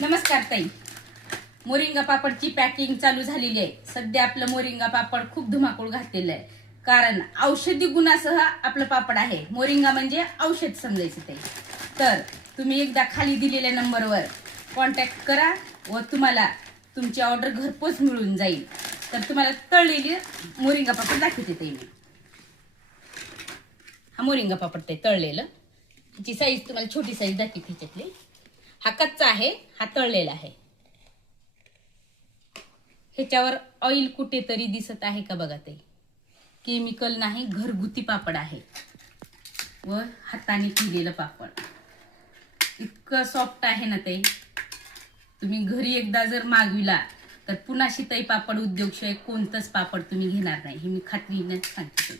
नमस्कार ताई. Moringa पापडची packing चालू झालेली आहे. सध्या आपलं मोरिंगा पापड खूप धुमाकूळ घातलेलं आहे. कारण औषधी गुणासह आपलं पापड आहे. मोरिंगा म्हणजे औषध समजायचं ते. तर तुम्ही एकदा खाली दिलेल्या नंबरवर कॉन्टॅक्ट करा व तुम्हाला तुमची ऑर्डर घरपोच मिळून जाईल. तर तुम्हाला तळलेली मोरिंगा पापड दाखवते ते मी. हा मोरिंगा पापड ते तळलेलं. त्याची साईज तुम्हाला छोटी साईज दाखवते त्याच्यातली. हा कच्चा आहे हा तळलेला आहे. ह्याच्यावर ऑइल कुठेतरी दिसत आहे का बघा ते केमिकल नाही घरगुती पापड आहे. व हाताने केलेलं पापड. इतकं सॉफ्ट आहे ना ते तुम्ही घरी एकदा जर मागविला तर पुन्हा शिताई पापड उद्योगशिवाय कोणतंच पापड तुम्ही घेणार नाही. हे मी खात्रीने सांगते.